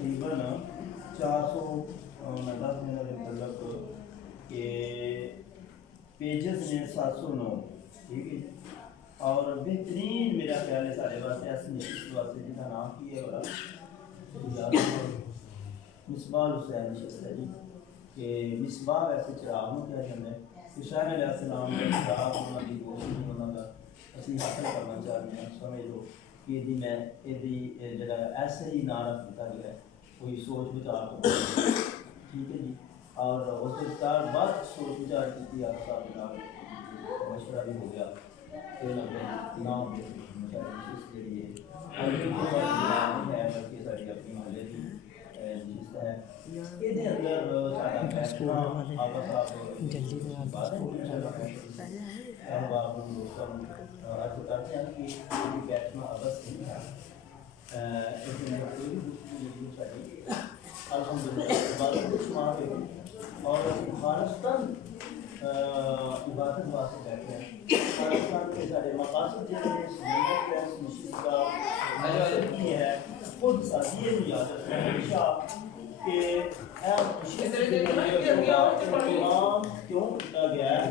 تقریباً 400 میں 10 مہینہ کے مطلب کہ پیجز نے 709 ٹھیک ہے اور بہترین میرا خیال ہے سارے واسطے اس واسطے جس کا نام کی ہے بڑا مصباح حسین نشست ہے جی کہ مصباح ویسے چراغ میں کیا جاتا ہے حسین علیہ السلام کا چراغ انہوں کی روشنی انہوں کا اسی حاصل کرنا چاہتے ہیں سمجھ لو کہ یہ جگہ ایسے ہی نعرہ دیتا گیا ہے کوئی سوچ بچار کو ٹھیک ہے جی اور اس کے بعد سوچ بچار کی آپ کا مشورہ بھی ہو گیا کہ نام اس کے لیے ہے بلکہ ساری اپنی محلے کی جس ہے یہ اندر فیصلہ آقا صاحب جلدی احباب دوستوں عرض کرتے ہیں کہ یہ فیصلہ ابس نہیں ہے الحمدللہ عبادت کو شمار ہے اور خالصتاً عبادت واسطے بیٹھے ہیں خالصتاً کے سارے مقاصد جو ہے سنت مشید کا مقصد کی ہے خود ساتھ یہ بھی یاد رکھنا ہے ہمیشہ کہ مشید کے لیے اہتمام کیوں کیا گیا ہے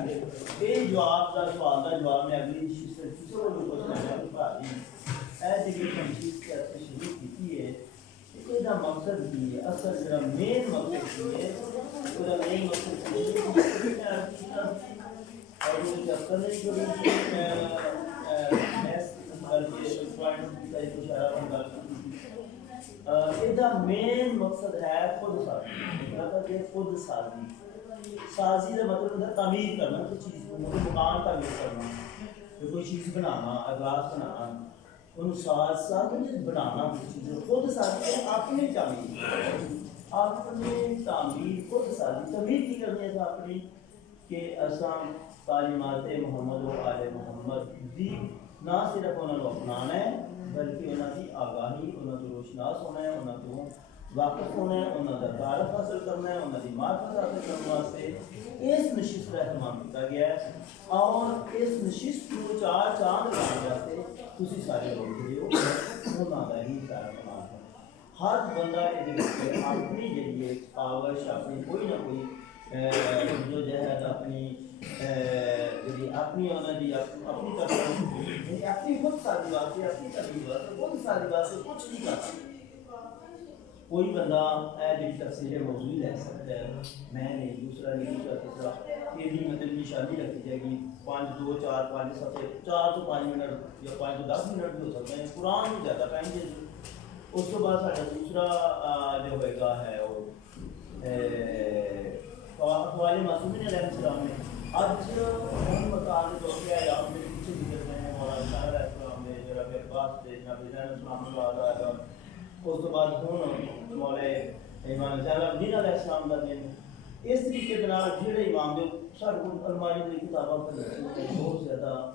یہ جواب کا سوال کا جواب میں اگلی چیز سے کسی کو بھی پوچھنا ہے جگہ مشید کے اثر شریف کی ہے یہ مقصد کی ہے اصل میرا مین مقصد کی ہے میرا مین مقصد کی ہے اور مجھے چکر نہیں کری یہ مین مقصد ہے خود سازی خود سازی سازی کا مطلب ہے تعمیر کرنا کوئی چیز مکان تعمیر کرنا کوئی چیز بنانا اجلاس بنانا ان ساز ساز بنانا چیزیں خود سازی ہے اپنی تعمیر خود سازی تعمیر کی کرنی ہے اپنی کہ اساں تعلیمات محمد و آل محمد دی نہ صرف انہوں کو اپنانا ہے بلکہ انہوں کی آگاہی انہوں کو روشناس ہونا ہے انہوں کو واقف ہونا ہے انہوں کا تعارف حاصل کرنا ہے انہوں کی معرفت حاصل کرنے واسطے اس نشست کا اہتمام کیا گیا ہے اور اس نشست کو چار چاند لگانے واسطے تسی سارے لوگ جڑے ہو انہوں کا ہی سارا کمال ہے ہر بندہ یہ اپنی جڑی آوش اپنی کوئی نہ کوئی جو جہد اپنی اپنی انہوں نے اپنی طرف اپنی خود سازی واسطے اپنی تربیت واسطے خود سازی واسطے کچھ نہیں کر سکتا کوئی بندہ جی تفصیل موضوع لے سکتا ہے میں نہیں دوسرا نہیں دوسرا تیسرا یہ مطلب نشانی رکھی جائے گی 5 2 4 5 7 4 تو 5 منٹ یا 5 تو 10 منٹ بھی ہو سکتے ہیں قرآن میں زیادہ ٹائم دے اس کے بعد سارا دوسرا جو ہوئے گا ہے وہ اقوال معصومین علیہ السلام میں آج ہم مطالب ہو گیا ہے آپ میرے پیچھے ذکر میں ہیں مولانا علیہ السلام میں جو رب عباس سے جناب زین السلام اللہ علیہ وسلم اس کے بعد ہوں مولا امام زین الدین علیہ السلام کا دن اس طریقے کے جڑے امام دے سارے الماری کی کتابوں پر بہت زیادہ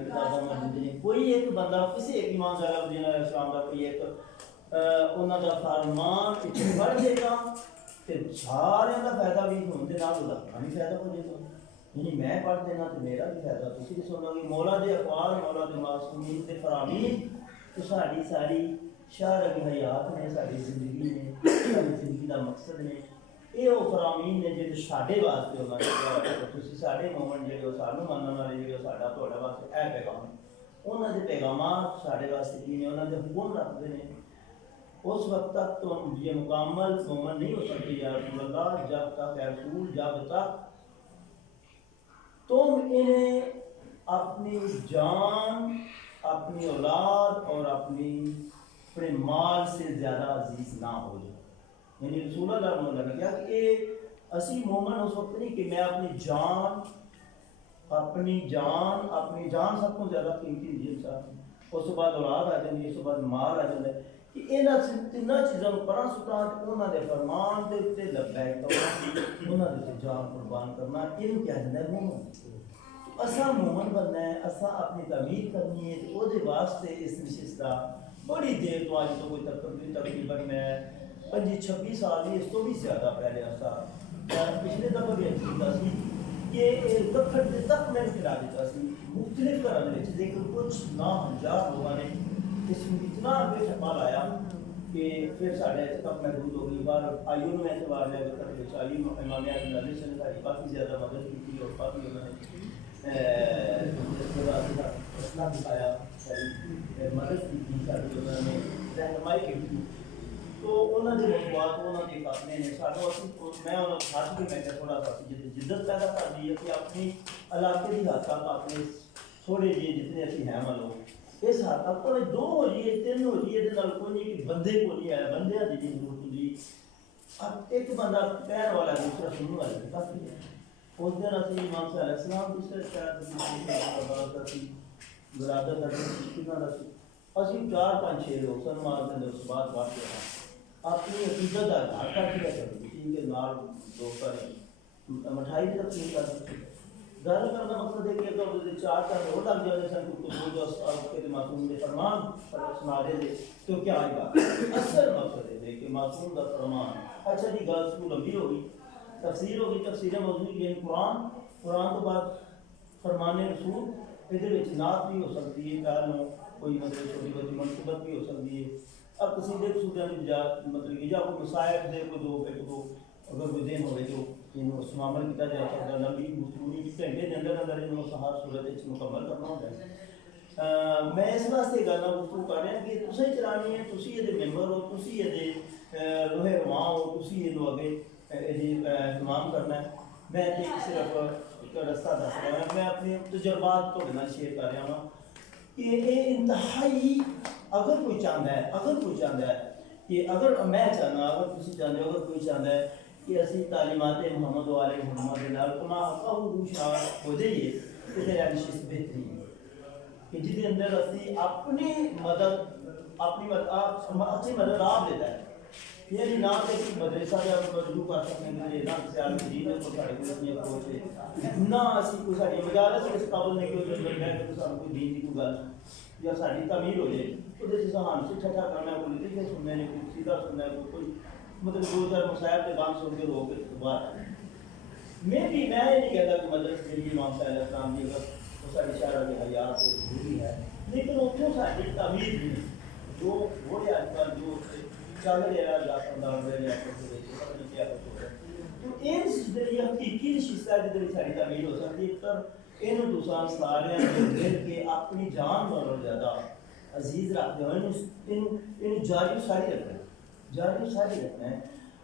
کتابوں میں کوئی ایک بندہ کسی ایک امام زین الدین علیہ السلام کا کوئی ایک انہوں کا فرمان پڑھ دے گا سارے کا فائدہ بھی ہونے کے نال بھی فائدہ ہو جائے گا یعنی میں پڑھ دینا تو میرا بھی فائدہ تھی بھی سنو گے مولا دے اقوال مولا دے معصومین دے فرامین تو ساری ساری شرعی حیات نے ساری زندگی نے ساری زندگی کا مقصد نے یہ وہ فرامین نے جڑے ساڈے واسطے انہوں نے تسی ساڈے مومن جڑے وہ سانوں منن والے جڑے ساڈا تہاڈے واسطے اے پیغام انہوں دے پیغامات ساڈے واسطے کی نے انہوں دے حکم رکھتے ہیں اس وقت تک تو یہ مکمل مومن نہیں ہو سکتی یا رسول اللہ جب تک اے رسول جب تک تم انہیں اپنی جان اپنی اولاد اور اپنے مال سے زیادہ عزیز نہ ہو جائے یعنی رسول اللہ نے لگا کیا کہ اسی مومن اس وقت نہیں کہ میں اپنی جان سب کو زیادہ قیمتی جن صاحب اس کے بعد اولاد آ جاتی ہے اس کے بعد مال آ جاتا ہے کہ یہاں تینوں چیزوں کو پڑھا سکتا انہوں نے فرمان کے اتنے لبیک کرنا انہوں نے جان قربان کرنا یہ کیا جاتا ہے مومن اساں مومن بننا ہے اساں اپنی تعمیر کرنی ہے تو وہ واسطے اس نشست کا بڑی دیر تو آج تو کوئی تقریباً میں 25-26 سال ہی اس تو بھی زیادہ پہلے ایسا پچھلے دفعہ بھی کیا سی کہ دکھڑ تک میں پھیلا دیتا سی مختلف طرح لیکن کچھ ناہنجار لوگوں نے اس میں اتنا بے شمال آیا کہ پھر سارے تک محدود ہو گئی بار آئیو نے ایسے وار لیا کہ آئیو امام اعظم سے نے ساری کافی زیادہ مدد کی تھی اور کافی انہوں نے مسئلہ دکھایا مدد کی تھی ساری انہوں نے رہنمائی کی تھی تو انہوں نے موضوعات انہوں نے اپنے نے ساتھوں میں انہوں نے خاص بھی میں تھوڑا سا جدت پیدا کر دی ہے کہ اپنی علاقے کی حد تک اپنے تھوڑے جی جتنے اسی ہیں والوں اس حد تک کوئی دو ہو جائے تین ہو جائے یہ کوئی نہیں کہ بندے کو نہیں آیا بندے کی ضرورت ہوتی اب ایک بندہ پیر والا دوسرا سننے والا کافی ہے اس دن اسی امام صلی اللہ علیہ السلام دوسرے شاید برادر اسی 4-5-6 لوگ سن مار دیں اس بات بات کیا اپنی عقیدت کا گھاٹا کیا کرتے تین کے نال دو پر مٹھائی کی تقسیم کر سکتے ظاہر کرنا مقصد ہے کہ اگر 4 اور لگ جانے سن کو جو کے معصوم کے فرمان سنا دے دے تو کیا آئے گا اصل مقصد ہے کہ معصوم کا فرمان اچھا جی گل سو لمبی ہوگی تفسیر ہوگی تفسیر موضوع یعنی قرآن تو بعد فرمان رسول یہ نعت بھی ہو سکتی ہے کہہ لو کوئی مطلب چھوٹی بچی منصوبت بھی ہو سکتی ہے اب قصیدے قصودے کی مطلب کہ یا کوئی مسائل دے کوئی دو ایک دو اگر کوئی دن ہوئے جو عمل کیا جا سکتا ہے لمبی گفتگو گھنٹے کے اندر ہر صورت مکمل کرنا ہوتا ہے میں اس واسطے گل گفتگو کر رہا کہ تُسیں چلانی ہے تُسی یہ ممبر ہو تُسی یہ روحے رواں ہو تُسی یہ اگے اہتمام کرنا ہے میں صرف ایک رستہ دس رہا ہوں میں اپنے تجربات کو شیئر کر رہا ہوں کہ یہ انتہائی اگر کوئی چاہتا ہے کہ اگر میں چاہنا اگر کسی چاہتے ہو اگر کوئی چاہتا ہے کہ اسی تعلیمات محمد و علیہ محمد کما حقہ شاہ ہو جائیے تو پھر نشست بہترین کہ جس کے اندر اسی اپنی مدد اچھی مدد آپ دیتا ہے یعنی نہ کہ مدرسہ کا رجوع کر سکتے ہیں نہ کسی عالم دین کو سارے کو اپنی اپروچ ہے نہ اسی کوئی ساری مجالس اس قابل نہیں کہ وہ ہے کہ سب کوئی دین کی کوئی گل یا ساری تعمیر ہو جائے تو جیسے سہان سے ٹھٹھا کرنا ہے کوئی لکھے سننے نے کوئی سیدھا سننا ہے کوئی مطلب 2-4 مسائل کے بام سن کے روک کے بعد میں یہ نہیں کہتا کہ مدرسہ کے لیے امام صلی اللہ علیہ وسلم کی اگر وہ ساری شاعرہ کی حیات سے ضروری ہے لیکن اتوں ساری تعمیر بھی جو وہ آج کل جو چل رہا ہے لاکھوں دار رہے ہیں تو یہ ذریعے حقیقی نشست ہے جدھر ساری تعمیر ہو سکتی ہے پر یہ دوسرا سارے مل کے اپنی جان بہت زیادہ عزیز رکھتے ہیں جاری ساری رکھنا ہے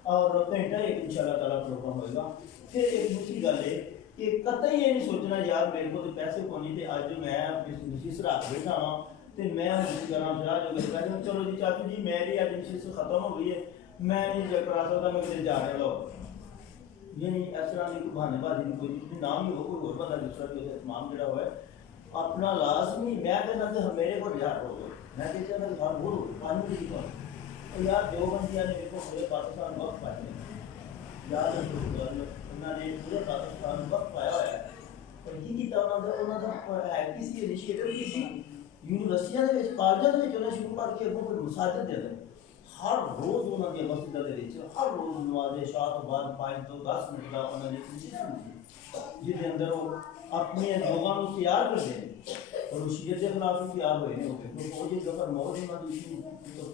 اور گھنٹہ ایک انشاءاللہ تعالیٰ پروگرام ہوئے گا پھر ایک دوسری گل ہے کہ قطعی یہ نہیں سوچنا یار میرے کو پیسے کو نہیں تھے اج میں نشست رکھ بیٹھا ہاں تو میں کرنا پھر جو کہتے چلو جی چاچو جی میری اج نشست ختم ہو گئی ہے میں نہیں کرا سکتا میں کدھر جا رہا لو یعنی اس طرح کی بہانے بازی کی کوئی چیز نام ہی ہو کوئی اور بندہ دوسرا بھی اہتمام جڑا ہوا ہے اپنا لازمی میں کہنا کہ میرے کو یاد ہو گئے میں کہتا میرے گھر بول پانی کی بات یار جو بندیاں نے دیکھو پورے پاکستان وقت پائے یاد انہوں نے پورے پاکستان وقت پایا ہوا ہے اور کی کیتا انہوں کا ہے کسی انیشیٹو کسی یونیورسٹیاں دے وچ کالجاں دے وچ انہوں شروع کر کے اگوں کوئی مساجد دے دیں ہر روز انہوں کی مسجدوں کے وچ ہر روز نماز عشاء تو بعد 5 تو 10 منٹ کا انہوں نے کوشش کی جس کے اندر وہ اپنے لوگوں کو تیار کر دیں اور وہ شیعت کے خلاف بھی تیار ہوئے ہیں تو فوجی ظفر موت انہوں نے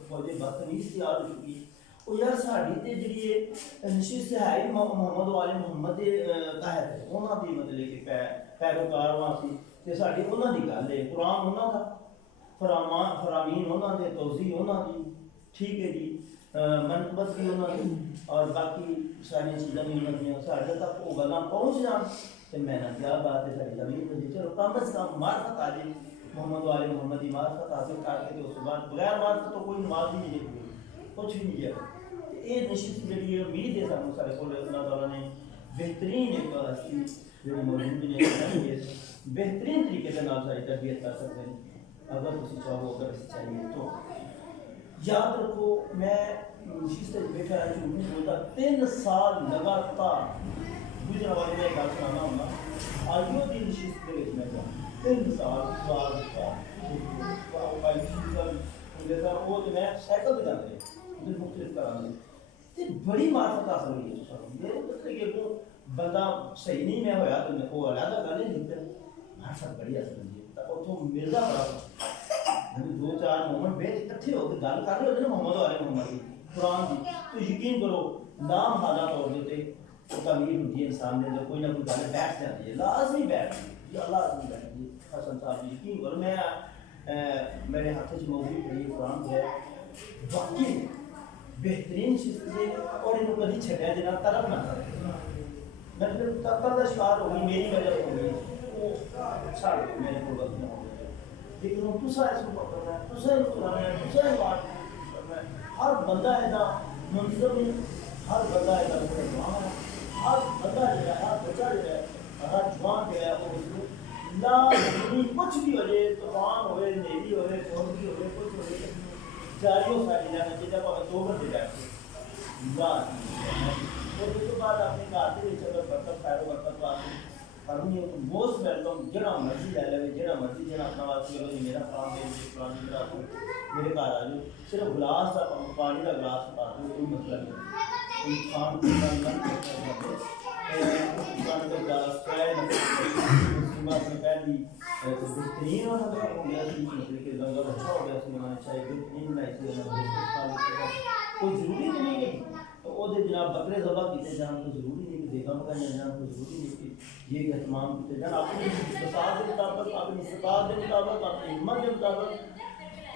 فوجی بدتمیز تیار ہو چکی اور یار ساڑی تے جڑی نشست ہے محمد و علی محمد تحت انہوں کی مطلب کہ پیروکار وہاں سی تے ساڑی انہوں کی گل ہے قرآن انہوں کا فرامین انہوں نے توضیح انہوں کی ٹھیک ہے جی منقبت بھی انہوں نے اور باقی ساری چیزیں بھی انہوں نے ساڑھے تک وہ گلاں پہنچ جان تو میں نے کیا بات ہے ساری زمین میں چلو کم از کم معرفت آ جائے محمد و علی محمد کی معرفت حاصل کر کے اس کے بعد بغیر معرفت تو کوئی نماز بھی نہیں ہے کچھ بھی نہیں ہے یہ نشست جڑی ہے امید ہے سانوں سارے کو اللہ تعالیٰ نے بہترین ایک اصلی جو موجود نے بہترین طریقے سے نام ساری تربیت کر سکتے ہیں اگر کسی چاہو اگر کسی چاہیے تو یاد رکھو میں نشست بیٹھا ہے جھوٹ نہیں بولتا 3 سال لگاتار گزرا والے میں گل سنانا ہونا آئیو دی نشست کے میں جاؤں 3 سال وہ تو میں سائیکل پہ جاتے ہیں مختلف کرانے تے بڑی معرفت حاصل ہوئی ہے میرے مطلب کہ وہ بندہ صحیح نہیں میں ہویا تو وہ علیحدہ گل نہیں دیتے معرفت بڑی حاصل ہوئی ہے اتوں ملتا بڑا دو چار مومنٹ بیٹھ اکٹھے ہو کے گل کر رہے ہوتے نا محمد والے محمد کی قرآن کی، تو یقین کرو نام حالات طور دیتے وہ تعمیر ہوتی ہے انسان کے اندر، کوئی نہ کوئی گل بیٹھ جاتی ہے، لازمی بیٹھتی ہے یا لازمی بیٹھتی ہے۔ حسن صاحب جی یقین کرو، میں میرے ہاتھ سے موضوع پڑھی قرآن ہے واقعی بہترین شفت ہے، اور انہوں کبھی چھٹیا جنا طرف نہ کرے، میں پھر طرف شکار ہوگی میری وجہ ہو گئی وہ چھاڑ میرے کو غلطی ہو گئی، لیکن وہ تسا اس کو پکڑنا ہے، تسا اس کو لانا ہے، تسا اس بات کرنا ہے۔ ہر بندہ ایسا منظم ہے، ہر بندہ ایسا مسلمان ہے، ہر بندہ جو ہے، ہر بچہ جو ہے، ہر جوان جو ہے وہ اس کو لا کچھ بھی ہو جائے، طوفان ہوئے، نیلی ہوئے، کوہنی ہوئے، کچھ ہوئے، جاریوں ساری جانا چاہیے، جب دو بندے بیٹھتے اور اس کے بعد اپنے گھر کے اگر برکت خیر و برکت واسطے کرنی ہے تو موسٹ ویلکم، جہاں مرضی لے لے، جہاں مرضی جہاں اپنا واسطے چلو جی میرا کام دے دے فلانی طرح میرے گھر آ جاؤ، صرف گلاس کا پانی کا گلاس پا دو، کوئی مسئلہ نہیں، کوئی کھان پینے کا گلاس چائے پہلی بہترین اور ہو گیا مطلب کہ لنگر اچھا ہو گیا سنانا چاہیے، بہترین بنائی تھی کوئی ضروری نہیں ہے تو وہ جناب بکرے ذبح کیتے جان، تو ضروری نہیں کہ بیگم کا جان، تو ضروری نہیں کہ یہ اہتمام کیتے جان، اپنی استطاعت کے مطابق، اپنی استطاعت کے مطابق، اپنی ہمت کے مطابق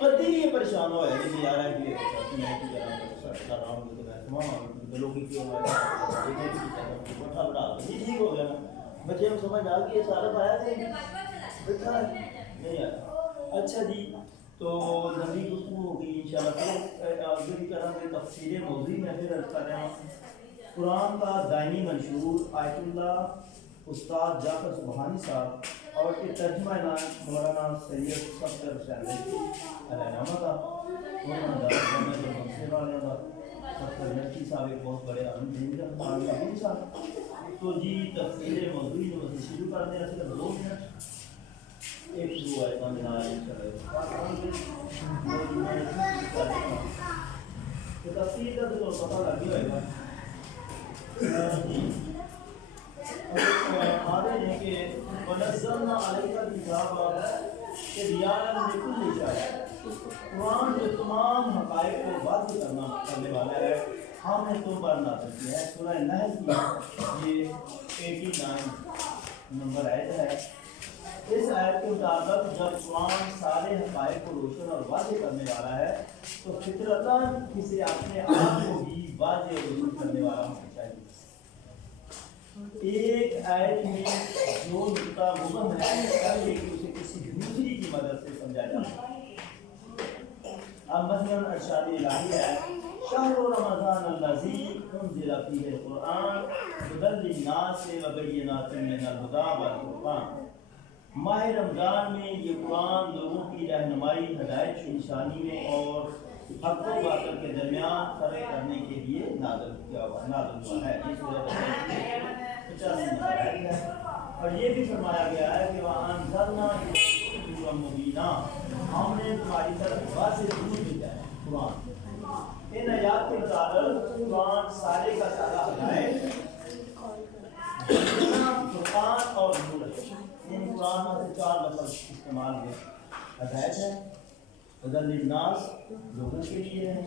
کبھی بھی یہ پریشان ہوا ہے کہ یار ہے کہ میں کی کر رہا ہوں تو میں تمام لوگ کی بڑھا بڑھا یہ ٹھیک ہو گیا نا، بچے کو سمجھ آ گئی سارا آیا بیٹھا نہیں آیا۔ اچھا جی، تو لمبی گفتگو ہوگی انشاءاللہ، پھر آگے بھی کریں گے تفسیر موضوع میں پھر عرض کر رہے ہیں قرآن کا دائمی منشور آیت اللہ استاد جعفر سبحانی صاحب اور کے ترجمہ مولانا سید صفدر حسین علیہ رحمہ کا منصر والے کا صفدر نقی صاحب ایک بہت بڑے عالم دین کا عالم صاحب، تو جی تفسیر موضوع میں شروع کرتے ہیں صرف 2 منٹ، ایک شروع آئے کام جناب تفسیر کا تو پتہ لگ گیا ہوگا آدھے ہیں کہ ونزلنا علیک الکتاب تبیانا لکل شیء، قرآن جو تمام حقائق کو واضح کرنے والا ہے ہم نے تم پر نازل کیا ہے۔ سورہ نحل کی یہ 89 نمبر آیت ہے۔ اس آیت کے مطابق جب قرآن سارے حقائق کو روشن اور واضح کرنے والا ہے تو فطرتاً کسی اپنے آپ کو بھی واضح اور روشن کرنے والا ہونا چاہیے۔ ایک آیت میں جو نقطہ مبہم ہے چاہیے کہ اسے کسی دوسری کی مدد سے سمجھا جائے۔ اب مثلاً ارشاد الہی ہے شہر رمضان الذی انزل فیہ القرآن ھدی للناس وبینات من الھدی والفرقان، ماہ رمضان میں یہ قرآن لوگوں کی رہنمائی، ہدایت کی نشانی میں اور حق و باطل کے درمیان فرق کرنے کے لیے نازل ہوا ہے۔ یہ سورۃ 85 نمبر ہے، اور یہ بھی فرمایا گیا ہے کہ وَأَنزَلْنَا إِلَيْكَ نُورًا مُبِينًا، ہم نے تمہاری طرف واضح نور بھیجا ہے قرآن۔ ان آیات کے مطابق قرآن سارے کا سارا ہدایت، فرقان اور نور ہے۔ ان قرآن میں 4 لفظ استعمال ہوئے، ہدایت ہے، ھدی للناس لوگوں کے لیے ہے،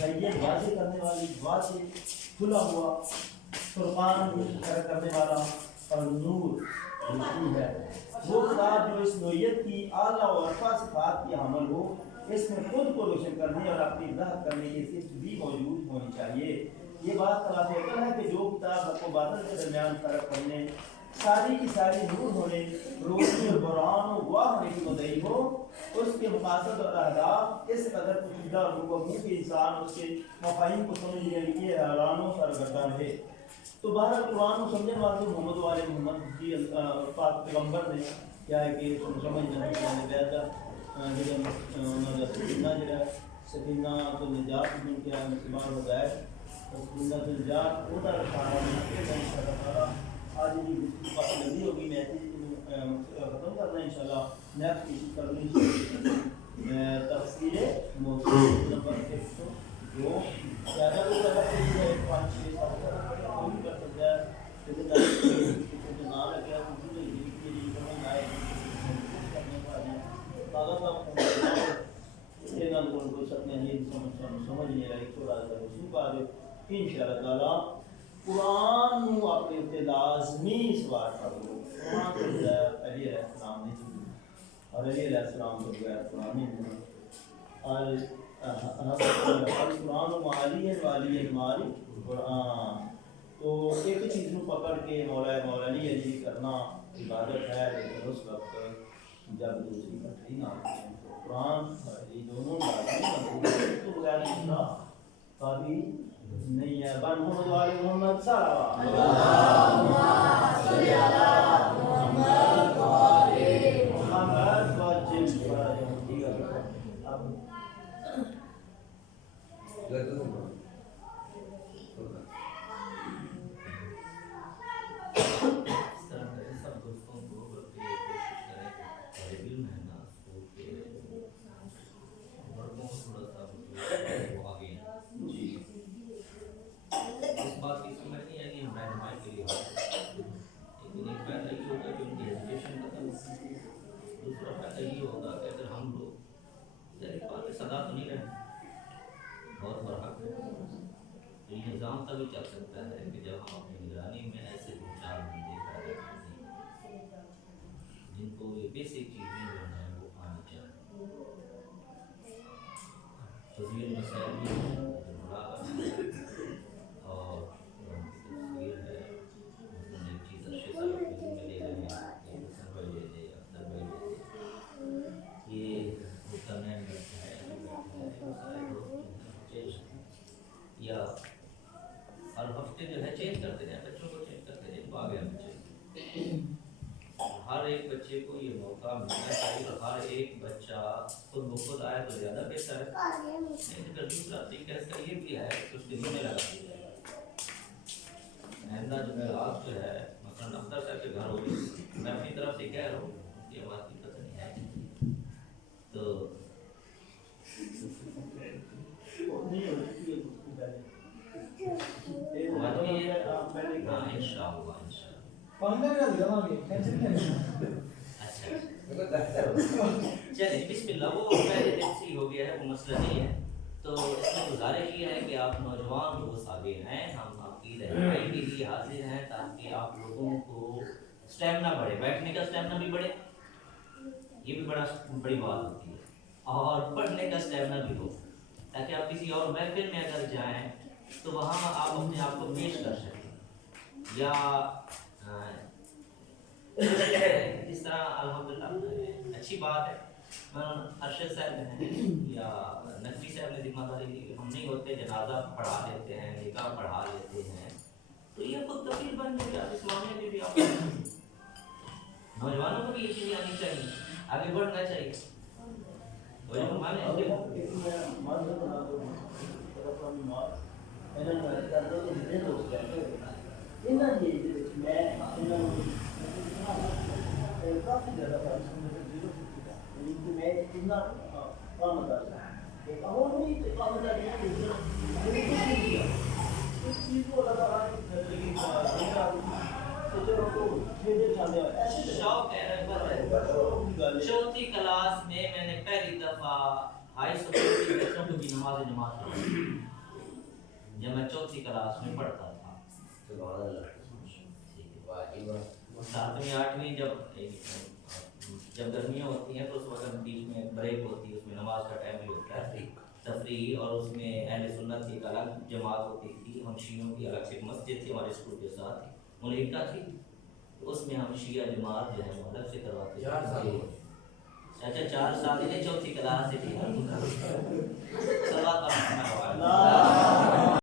بین واضح کرنے والی، واضح کھلا ہوا، فرقان فرق کرنے والا، اور نور روشنی ہے۔ وہ کتاب جو اس نوعیت کی اعلیٰ و ارفع صفات کی حامل ہو، اس میں خود کو روشن کرنے اور اپنی اصلاح کرنے کی صفت بھی موجود ہونی چاہیے۔ یہ بات خلاف عقل ہے کہ جو کتاب حق و باطل کے درمیان فرق کرنے، ساری کی ساری نور ہونے، روشنی اور برہان و گواہ ہونے کی مدعی ہو، اس کے مقاصد اور اہداف اس قدر پوشیدہ اور مبہم کہ انسان اس کے مفاہیم کو سمجھنے کے لیے حیران و سرگرداں رہے۔ تو بہرحال قرآن کو سمجھنے والے محمد والے محمد جی پاک پیغمبر نے کیا ہے کہ سمجھنے والے بیعدہ سفینہ تو نجات میں کیا مسلمان ہو گئے، سفینہ تو نجات وہ تھا سارا آج بھی بات لگی ہوگی، میں ختم کرنا انشاءاللہ نیکسٹ ایشو کرنی تفسیر موضوع نمبر 102 زیادہ کوئی طرح ہے 5 6 7 کوئی کر سکتا ہے، لیکن نام لگا کسی نے یہ سمجھ آئے کرنے کا کاغذ انشاءاللہ تعالی قرآن نو اپنے اتنے لازمی سوار کرو. قرآن کو علی علیہ السلام نے اور علی علیہ السلام کو بغیر قرآن نہیں ہونا. القرآن معالی والی ماری قرآن. تو ایک چیز کو پکڑ کے مولالی علی کرنا عبادت ہے، لیکن اس وقت جب دوسری کٹھی نہ قرآن یہ دونوں تو بغیر دوسرا کافی نہیں ہے. بن محمد والے محمد سارا محمد واجب اب نظام تبھی چل سکتا ہے کہ جب ہم اپنی نگرانی میں ایسے دو چار بندے پیدا کرتے ہیں جن کو یہ بیسک چیزیں جو ہیں وہ آنی چاہیے. فضیل مسائل بھی ہیں اور تصویر ہے ایک چیز اچھے صاحب میں لے رہے ہیں کہ حسن بھائی لے دے اختر بھائی لے دے یہ مطمئن بیٹھا ہے یا ہر ہفتے جو ہے چینج کرتے رہے بچوں کو چینج کرتے رہے تو آگے ہمیں چاہیے. ہر ایک بچے کو یہ موقع ملنا چاہیے اور ہر ایک بچہ خود بخود آئے تو زیادہ بہتر ہے. لیکن دوسرا طریقہ اس کا یہ بھی ہے کہ اس کے دل میں لگا دیا جائے. آئندہ جمعرات جو ہے مثلاً اختر صاحب کے گھر ہوگی میں اپنی طرف سے کہہ رہا ہوں کہ بات کی پتہ نہیں ہے تو چلیں بسم اللہ. وہ پہلے دن سے ہی ہو گیا ہے، وہ مسئلہ نہیں ہے. تو اس میں گزارش یہ ہے کہ آپ نوجوان لوگ آگے ہیں، ہم آپ کی رہنمائی کے لیے حاضر ہیں تاکہ آپ لوگوں کو اسٹیمنا بڑھے، بیٹھنے کا اسٹیمنا بھی بڑھے، یہ بھی بڑی بات ہوتی ہے، اور پڑھنے کا اسٹیمنا بھی ہو تاکہ آپ کسی اور محفل میں اگر جائیں تو وہاں آپ اپنے آپ کو پیش کر سکیں. یا اس طرح الحمدللہ اچھی بات ہے. ارشد صاحب ہیں یا نقوی صاحب نے ذمہ داری لی، ہم نہیں ہوتے جنازہ پڑھا لیتے ہیں، نکاح پڑھا لیتے ہیں، تو یہ خود کفیل بن گیا. اس معاملے میں بھی آپ نوجوانوں کو بھی یہ چیزیں آنی چاہیے، آگے بڑھنا چاہیے. کافی زیادہ میں اتنا کام کرتا چوتھی کلاس میں نے پہلی دفعہ ہائی اسکول کے بچوں کو بھی نماز پڑھی جب میں چوتھی کلاس میں پڑھتا تھا. ساتویں آٹھویں جب گرمیاں ہوتی ہیں تو اس وقت بیچ میں بریک ہوتی ہے، اس میں نماز کا ٹائم بھی ہوتا ہے تفریح، اور اس میں اہل سنت کی ایک الگ جماعت ہوتی تھی، ہم شیعوں کی الگ سے ایک مسجد تھی ہمارے اسکول کے ساتھ ملیکہ تھی، اس میں ہم شیعہ جماعت جو ہے الگ سے کرواتے تھے. اچھا 4 سال چوتھی کلاس سے تھی.